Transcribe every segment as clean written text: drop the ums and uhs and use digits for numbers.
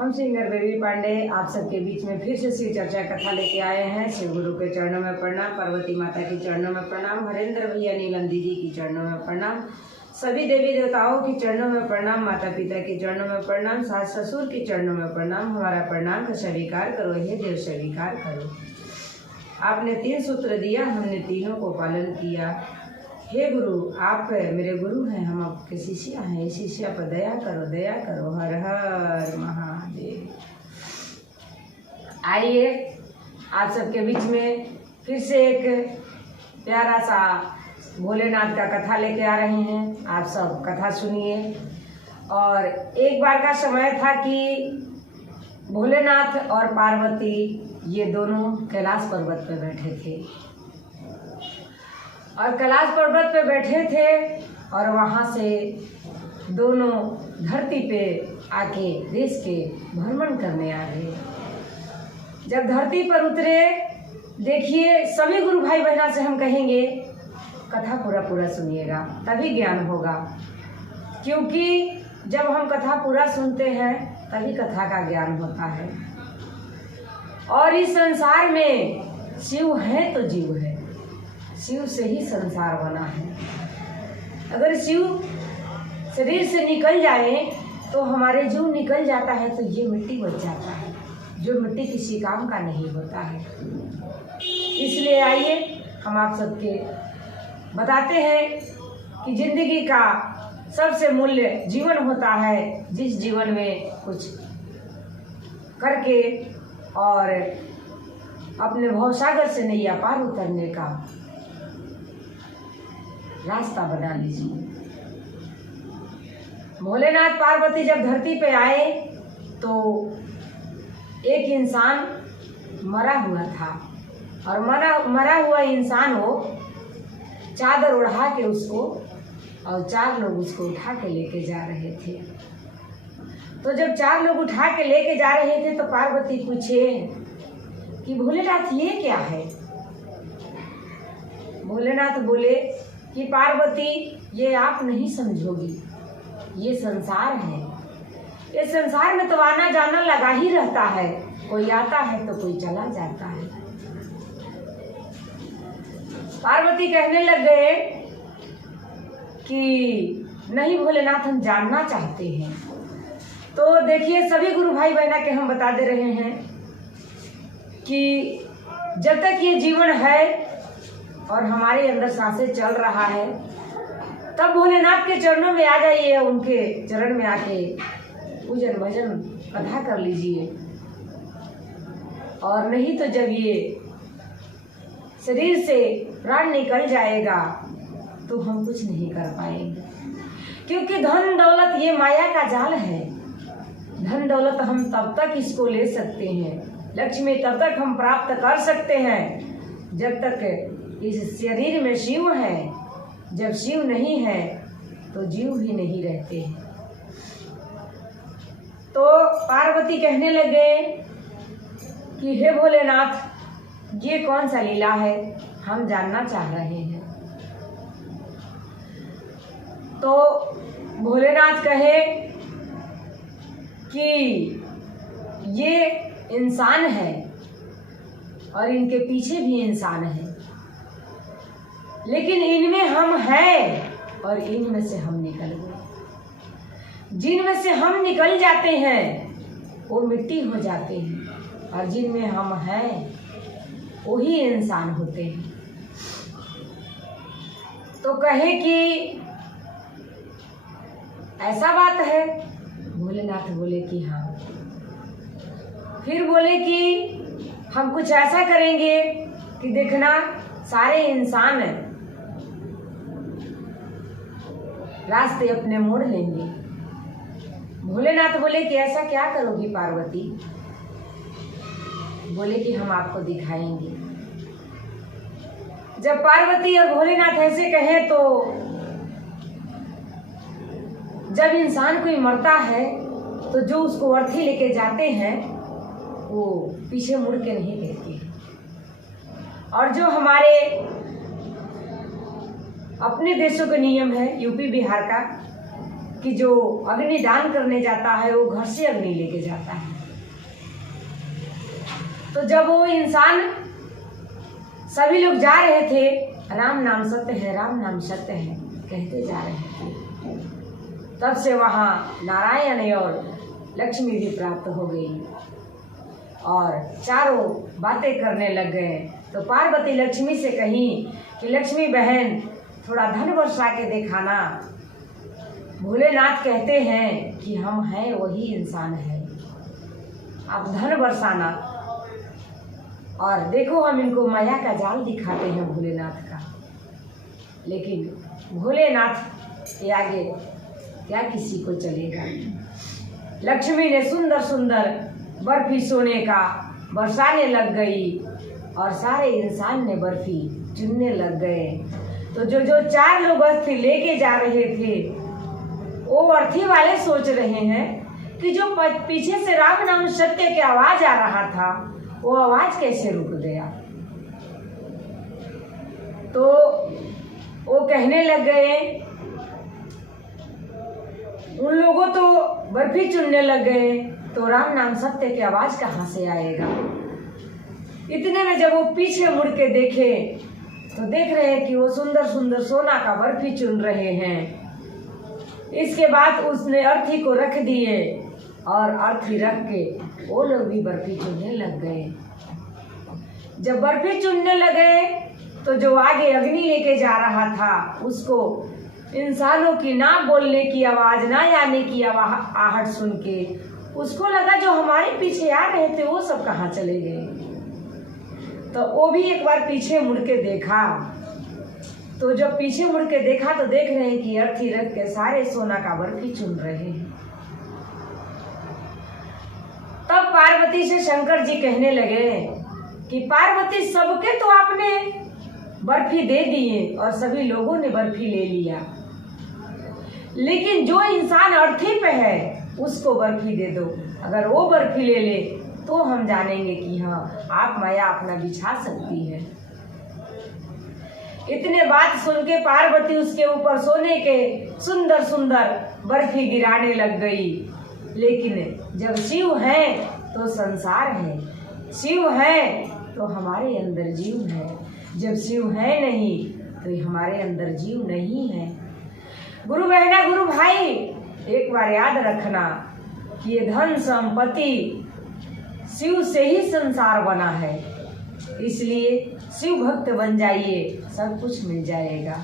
हम singer baby Pandey आप सबके बीच में फिर से शिव चर्चा कथा लेके आए हैं। शिव गुरु के चरणों में प्रणाम, पार्वती माता के चरणों में प्रणाम, हरेंद्र भैया नीलम दीदी की चरणों में प्रणाम, सभी देवी देवताओं के चरणों में प्रणाम, माता पिता के चरणों में प्रणाम, सास ससुर के चरणों में प्रणाम। हमारा प्रणाम का स्वीकार करो, हे देव स्वीकार करो। आपने 3 सूत्र दिया, हमने तीनों को पालन किया। हे गुरु, आप मेरे गुरु हैं, हम आपके शिष्य हैं, शिष्य पर दया करो, दया करो। हर हर महादेव। आइए आप सबके बीच में फिर से एक प्यारा सा भोलेनाथ का कथा लेके आ रहे हैं। आप सब कथा सुनिए। और एक बार का समय था कि भोलेनाथ और पार्वती ये दोनों कैलाश पर्वत पर बैठे थे और कैलाश पर्वत पे बैठे थे और वहाँ से दोनों धरती पे आके देश के भ्रमण करने आ गए। जब धरती पर उतरे, देखिए सभी गुरु भाई बहना से हम कहेंगे कथा पूरा सुनिएगा, तभी ज्ञान होगा। क्योंकि जब हम कथा पूरा सुनते हैं तभी कथा का ज्ञान होता है। और इस संसार में शिव है तो जीव है, शिव से ही संसार बना है। अगर शिव शरीर से निकल जाए तो हमारे जीव निकल जाता है तो ये मिट्टी बच जाता है, जो मिट्टी किसी काम का नहीं होता है। इसलिए आइए हम आप सबके बताते हैं कि जिंदगी का सबसे मूल्य जीवन होता है, जिस जीवन में कुछ करके और अपने भवसागर से नैया पार उतरने का रास्ता बना लीजिए। भोलेनाथ पार्वती जब धरती पे आए तो एक इंसान मरा हुआ था और मरा हुआ इंसान वो चादर उड़ा के उसको, और 4 लोग उसको उठा के लेके जा रहे थे। तो जब 4 लोग उठा के लेके जा रहे थे तो पार्वती पूछे कि भोलेनाथ ये क्या है। भोलेनाथ बोले कि पार्वती ये आप नहीं समझोगी, ये संसार है। ये संसार में तो आना जाना लगा ही रहता है, कोई आता है तो कोई चला जाता है। पार्वती कहने लग गए कि नहीं भोलेनाथ, हम जानना चाहते हैं। तो देखिए सभी गुरु भाई बहना के हम बता दे रहे हैं कि जब तक ये जीवन है और हमारे अंदर सांसें चल रहा है तब भोलेनाथ के चरणों में आ जाइए, उनके चरण में आके पूजन भजन कथा कर लीजिए। और नहीं तो जब ये शरीर से प्राण निकल जाएगा तो हम कुछ नहीं कर पाएंगे। क्योंकि धन दौलत ये माया का जाल है। धन दौलत हम तब तक इसको ले सकते हैं, लक्ष्मी तब तक हम प्राप्त कर सकते हैं जब तक इस शरीर में शिव है। जब शिव नहीं है तो जीव भी नहीं रहते हैं। तो पार्वती कहने लगे कि हे भोलेनाथ, ये कौन सा लीला है, हम जानना चाह रहे हैं। तो भोलेनाथ कहे कि ये इंसान है और इनके पीछे भी इंसान है, लेकिन इनमें हम हैं और इनमें से हम निकल गए। जिनमें से हम निकल जाते हैं वो मिट्टी हो जाते हैं और जिनमें हम हैं वही इंसान होते हैं। तो कहे कि ऐसा बात है। भोलेनाथ बोले कि हाँ। फिर बोले कि हम कुछ ऐसा करेंगे कि देखना सारे इंसान रास्ते अपने मोड़ लेंगे। भोलेनाथ बोले कि ऐसा क्या करोगी पार्वती। बोले कि हम आपको दिखाएंगे। जब पार्वती और भोलेनाथ ऐसे कहे तो जब इंसान कोई मरता है तो जो उसको अर्थी लेके जाते हैं वो पीछे मुड़ के नहीं देखते हैं। और जो हमारे अपने देशों का नियम है, यूपी बिहार का, कि जो अग्नि दान करने जाता है वो घर से अग्नि लेके जाता है। तो जब वो इंसान, सभी लोग जा रहे थे, राम नाम सत्य है, राम नाम सत्य है कहते जा रहे थे, तब से वहाँ नारायण और लक्ष्मी भी प्राप्त हो गई और चारों बातें करने लग गए। तो पार्वती लक्ष्मी से कही कि लक्ष्मी बहन थोड़ा धन बरसा के दिखाना। भोलेनाथ कहते हैं कि हम हैं वही इंसान है, आप धन बरसाना। और देखो हम इनको माया का जाल दिखाते हैं भोलेनाथ का, लेकिन भोलेनाथ के आगे क्या किसी को चलेगा। लक्ष्मी ने सुंदर सुंदर बर्फी सोने का बरसाने लग गई और सारे इंसान ने बर्फी चुनने लग गए। तो जो जो 4 लोग अर्थी लेके जा रहे थे, वो अर्थी वाले सोच रहे हैं कि जो पीछे से राम नाम सत्य की आवाज आ रहा था, वो आवाज कैसे रुक गया। तो वो कहने लग गए, उन लोगों तो बर्फी चुनने लग गए, तो राम नाम सत्य की आवाज कहाँ से आएगा। इतने में जब वो पीछे मुड़ के देखे तो देख रहे हैं कि वो सुंदर सुंदर सोना का बर्फी चुन रहे हैं। इसके बाद उसने अर्थी को रख दिए और अर्थी रख के वो लोग भी बर्फी चुनने लग गए। जब बर्फी चुनने लगे तो जो आगे अग्नि लेके जा रहा था, उसको इंसानों की ना बोलने की आवाज, ना आने की आहट सुन के उसको लगा जो हमारे पीछे आ रहे थे वो सब कहाँ चले गए। तो वो भी एक बार पीछे मुड़ के देखा। तो जब पीछे मुड़ के देखा तो देख रहे हैं कि अर्थी रख के सारे सोना का बर्फी चुन रहे हैं। तब पार्वती से शंकर जी कहने लगे कि पार्वती, सबके तो आपने बर्फी दे दिए और सभी लोगों ने बर्फी ले लिया, लेकिन जो इंसान अर्थी पे है उसको बर्फी दे दो। अगर वो बर्फी ले ले तो हम जानेंगे कि हाँ, आप माया अपना बिछा सकती है। इतने बात सुन के पार्वती उसके ऊपर सोने के सुंदर सुंदर बर्फी गिराने लग गई। लेकिन जब शिव है तो संसार है, शिव है तो हमारे अंदर जीव है, जब शिव है नहीं तो हमारे अंदर जीव नहीं है। गुरु बहना, गुरु भाई, एक बार याद रखना कि ये धन संपत्ति शिव से ही संसार बना है, इसलिए शिव भक्त बन जाइए, सब कुछ मिल जाएगा।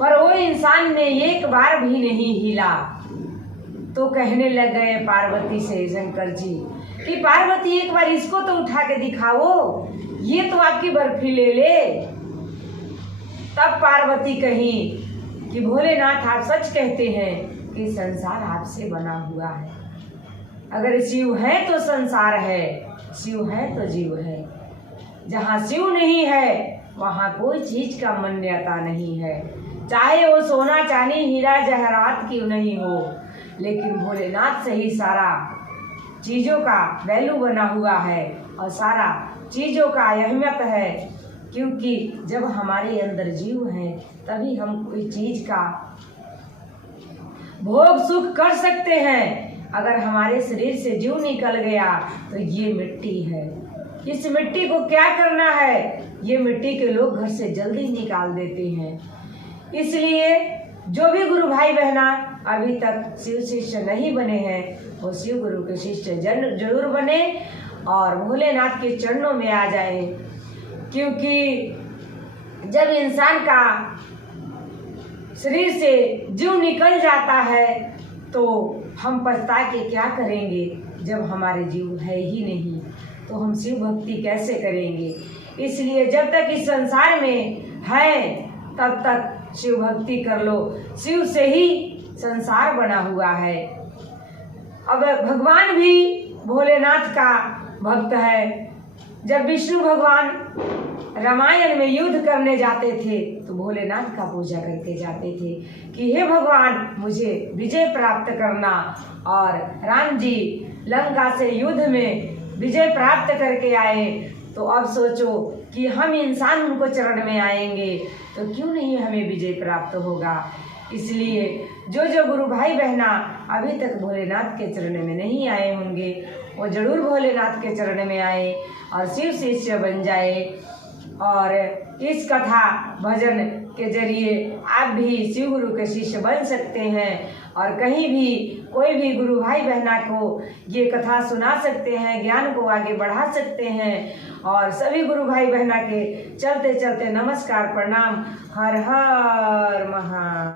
पर वो इंसान ने एक बार भी नहीं हिला। तो कहने लग गए पार्वती से शंकर जी कि पार्वती, एक बार इसको तो उठा के दिखाओ, ये तो आपकी बर्फी ले ले। तब पार्वती कही कि भोलेनाथ, आप सच कहते हैं कि संसार आपसे बना हुआ है। अगर शिव है तो संसार है, शिव है तो जीव है। जहाँ शिव नहीं है वहाँ कोई चीज का मान्यता नहीं है, चाहे वो सोना चांदी हीरा जवाहरात क्यों नहीं हो, लेकिन भोलेनाथ से ही सारा चीजों का वैल्यू बना हुआ है और सारा चीजों का अहमियत है। क्योंकि जब हमारे अंदर जीव है तभी हम कोई चीज का भोग सुख कर सकते हैं। अगर हमारे शरीर से जीव निकल गया तो ये मिट्टी है, इस मिट्टी को क्या करना है, ये मिट्टी के लोग घर से जल्दी निकाल देते हैं। इसलिए जो भी गुरु भाई बहना अभी तक शिव शिष्य नहीं बने हैं, वो शिव गुरु के शिष्य जरूर बने और भोलेनाथ के चरणों में आ जाए। क्योंकि जब इंसान का शरीर से जीव निकल जाता है तो हम पछता के क्या करेंगे। जब हमारे जीव है ही नहीं तो हम शिव भक्ति कैसे करेंगे। इसलिए जब तक इस संसार में है तब तक शिव भक्ति कर लो, शिव से ही संसार बना हुआ है। अब भगवान भी भोलेनाथ का भक्त है। जब विष्णु भगवान रामायण में युद्ध करने जाते थे तो भोलेनाथ का पूजा करके जाते थे कि हे भगवान, मुझे विजय प्राप्त करना। और राम जी लंका से युद्ध में विजय प्राप्त करके आए। तो अब सोचो कि हम इंसान उनको चरण में आएंगे तो क्यों नहीं हमें विजय प्राप्त होगा। इसलिए जो जो गुरु भाई बहना अभी तक भोलेनाथ के चरण में नहीं आए होंगे वो जरूर भोलेनाथ के चरण में आए और शिव शिष्य बन जाए। और इस कथा भजन के जरिए आप भी शिव गुरु के शिष्य बन सकते हैं और कहीं भी कोई भी गुरु भाई बहना को ये कथा सुना सकते हैं, ज्ञान को आगे बढ़ा सकते हैं। और सभी गुरु भाई बहना के चलते चलते नमस्कार प्रणाम। हर हर महादेव।